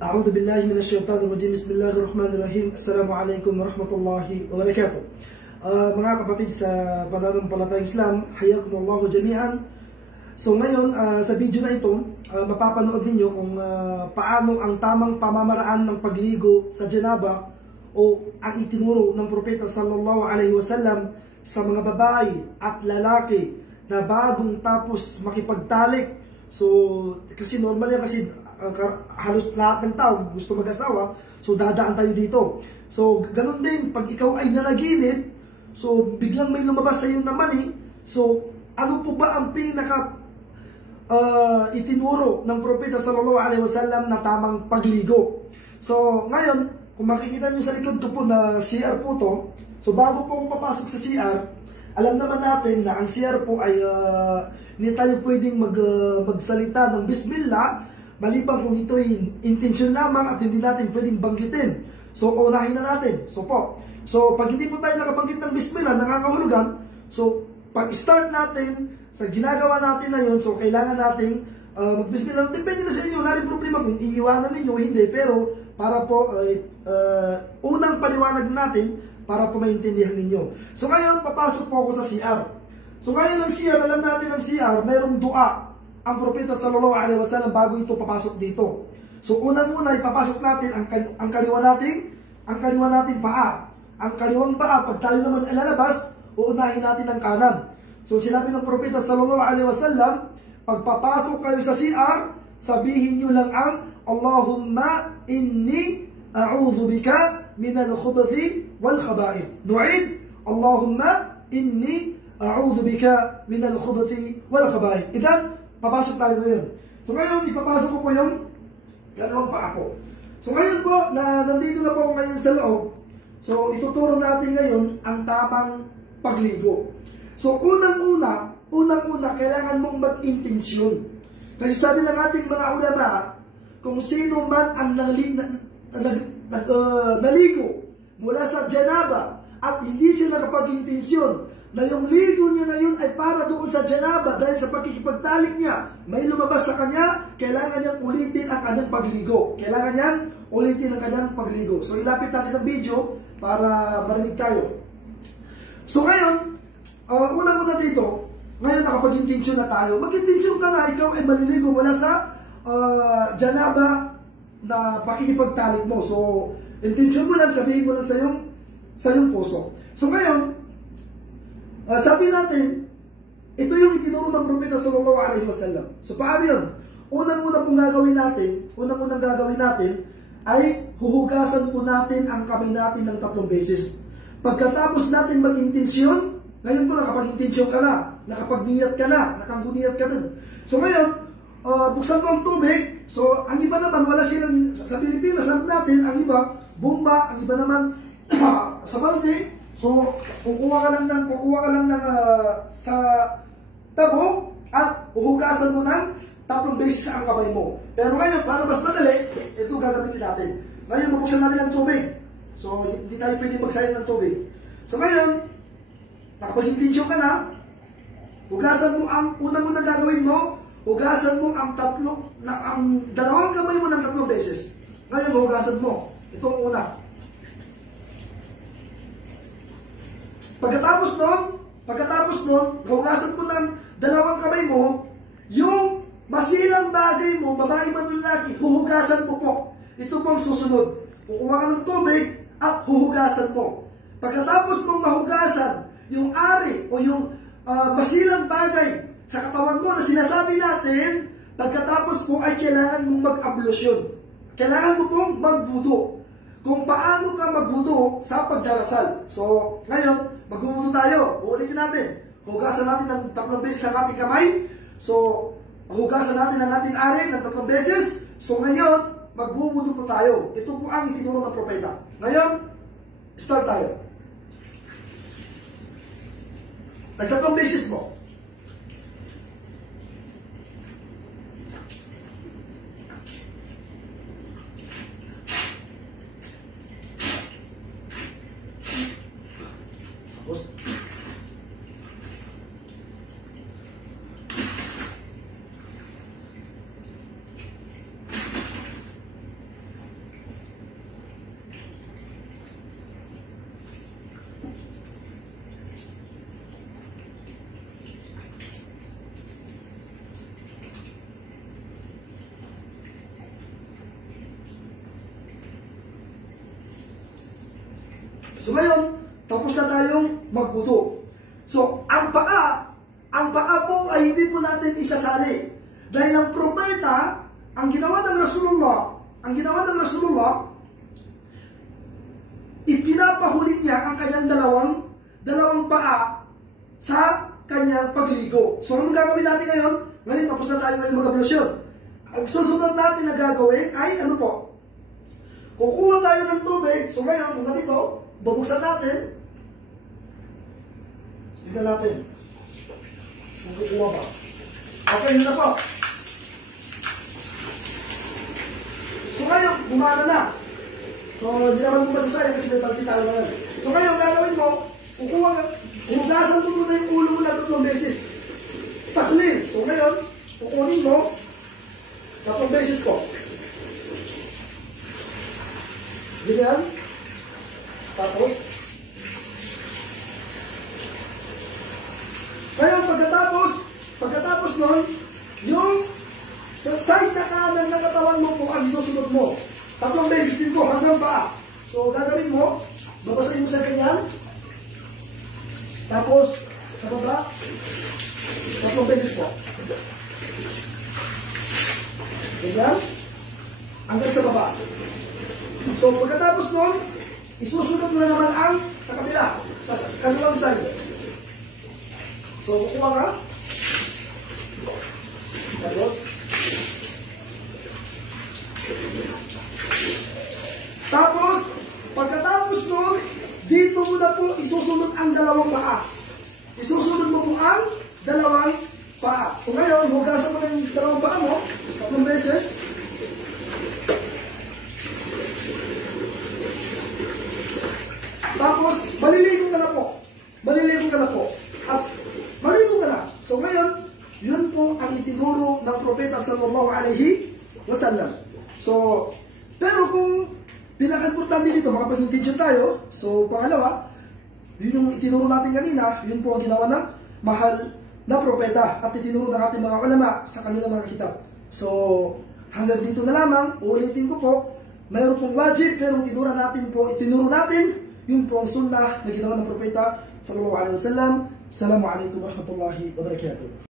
A'udhu billahi minasyaitanir rajim. Bismillahirrahmanirrahim. Assalamualaikum warahmatullahi wabarakatuh. Mga kapatid sa pananampalatayang Islam, hayakumullahu jami'an. So ngayon, sa video na ito, mapapanood ninyo kung paano ang tamang pamamaraan ng pagligo sa janaba o ang itinuro ng propeta sallallahu alaihi wasallam sa mga babae at lalaki na bagong tapos makipagtalik. So kasi normal yan, kasi halos lahat ng tao gusto mag-asawa, so dadaan tayo dito. So ganun din pag ikaw ay nanaginip, so biglang may lumabas sa iyo na mani, so ano po ba ang pinaka itinuro ng propeta sallallahu alaihi wasallam na tamang pagligo? So ngayon, kung makikita niyo sa likod ko po na CR po to, so bago po ako papasok sa CR, alam naman natin na ang CR po ay hindi tayo pwedeng magsalita ng Bismillah maliban kung ito ay intention lamang at hindi natin pwedeng banggitin. So unahin na natin. So pag hindi po tayo nakabanggit ng Bismillah, nangangahulugan, so pag start natin sa ginagawa natin na yun, so kailangan nating mag-Bismillah. Depende na sa inyo, wala rin problema kung iiwanan ninyo o hindi, pero para po unang paliwanag natin para po maintindihan ninyo. So ngayon, papasok po ako sa CR. So ngayon ang CR, alam natin ang CR, mayroong dua ang propeta sallallahu alaihi wasallam bago ito papasok dito. So unang-una ipapasok natin ang kaliwa nating paa. Ang kaliwang paa, pag tayo naman ay lalabas, uunahin natin ang kanan. So sinabi ng propeta sallallahu alaihi wasallam, pagpapasok kayo sa CR, sabihin nyo lang ang Allahumma inni a'udhu bika minal khubuthi wal khaba'ith. Nu'id, Allahumma inni a'udhu bika minal khubuthi wal khaba'ith. Idan, papasok tayo ngayon. So ngayon, ipapasok ko po yung dalawang paa ko. So ngayon po, na nandito na po ako ngayon sa loob, so ituturo natin ngayon ang tamang pagligo. So unang-una, kailangan mong mag-intensyon. Kasi sabi ng ating mga ulama, kung sino man ang naligo mula sa janaba at hindi siya nakapag-intensyon na yung ligo niya na yun ay para doon sa janaba dahil sa pagkikipagtalik niya, may lumabas sa kanya, kailangan niyang ulitin ang kanyang pagligo. So ilapit natin ang video para marinig tayo. So ngayon, unang-una dito, ngayon nakapag-intensyon na tayo. Mag-intensyon ka na, ikaw ay maliligo mula sa janaba na pakikipagtalik mo. So, intensyon mo lang, sabihin mo lang sa iyong puso. So ngayon, sabi natin, ito yung itinuro ng propeta sallallahu alaihi wasallam. So paano yun? Unang-unang gagawin natin ay huhugasan po natin ang kamay natin ng 3 beses. Pagkatapos natin mag-intensyon, ngayon po nakapag-intensyon ka na, nakapagniyat ka na, nakaguniyat ka na. So ngayon, buksan mo ang tubig. So ang iba naman, wala silang, sa Pilipinas, natin, ang iba, bomba, ang iba naman, sa balde. So, kukuha ka lang ng sa tabo at uhugasan mo ng 3 beses ang kamay mo. Pero ngayon, para mas madali, ito gagamitin natin. Ngayon, mabuksan natin ang tubig. So, hindi tayo pwede magsayang ng tubig. So, ngayon, nakapag-intensyon ka na, hugasan mo ang unang gagawin mo, hugasan mo ang dalawang kamay mo ng 3 beses. Ngayon, hugasan mo. Itong una. Pagkatapos nun, hugasan mo ng dalawang kamay mo, yung masilang bagay mo, babae man o lalaki, huhugasan mo po. Ito po ang susunod. Kukuha ka ng tubig at huhugasan mo. Pagkatapos mong mahugasan yung ari o yung masilang bagay sa katawan mo na sinasabi natin, pagkatapos po ay kailangan mong mag-ablusyon. Kailangan mo pong magbudo. Kung paano ka magbudo sa pagdarasal. So, ngayon, magbubudo tayo. Uulitin natin. Hugasan natin ng 3 beses ang ating kamay. So, hugasan natin ang ating ari ng 3 beses. So, ngayon, magbubudo po tayo. Ito po ang itinuro ng propeta. Ngayon, start tayo. Nag-3 beses mo. So ngayon, tapos na tayong magwudu. So, ang paa po ay hindi po natin isasali. Dahil ang propeta, ang ginawa ng Rasulullah, ipinapahuli niya ang kanyang dalawang paa sa kanyang pagligo. So, anong gagawin natin ngayon? Ngayon, tapos na tayo ngayon mag-ablusyon. Ang susunod natin na gagawin ay ano po? Kukuha tayo ng tubig. So, ngayon, kung ganito, bubuksan natin. Tignan natin. Kung kukuha ba. Okay, yun na po. So, ngayon, gumana na. So, hindi naman mo masasaya kasi may pagkitao na yan. So, ngayon, gagawin mo, hugasan mo muna yung ulo mo na 3 beses. Taslin. So, ngayon, kukunin mo 3 beses po. Ganyan. Tapos, ngayon, pagkatapos nun, yung sa side na kanan ng katawan mo po ang isusunod mo. 3 beses din po hanggang paa. So, gagawin mo, babasahin mo sa ganyan. Tapos, sa baba, 3 beses po. Ganyan. Hanggang sa baba. So, pagkatapos nun, isusunod mo na naman ang sa kabila, sa kanulang side. So, kukuha ka. Tapos, pagkatapos nun, dito mo na po isusunod ang 2 paa. Isusunod mo po ang 2 paa. So, ngayon, hugasan mo na yung 2 paa mo, 3 beses. Tapos, maliligo ka na po. At maligo ka na. So ngayon, yun po ang itinuro ng propeta sallallahu alaihi wasallam. So, pero kung pinaka-importante dito, makapag-intention tayo. So, pangalawa, yun yung itinuro natin kanina, yun po ang ginawa ng mahal na propeta at itinuro ng ating mga ulama sa kanilang mga kitab. So, hanggang dito na lamang, uulitin ko po, mayroon pong wajib, pero itinuro natin, yun po ang sunnah na ginawa ng propeta sallallahu alaihi wasallam. Assalamualaikum warahmatullahi wabarakatuh.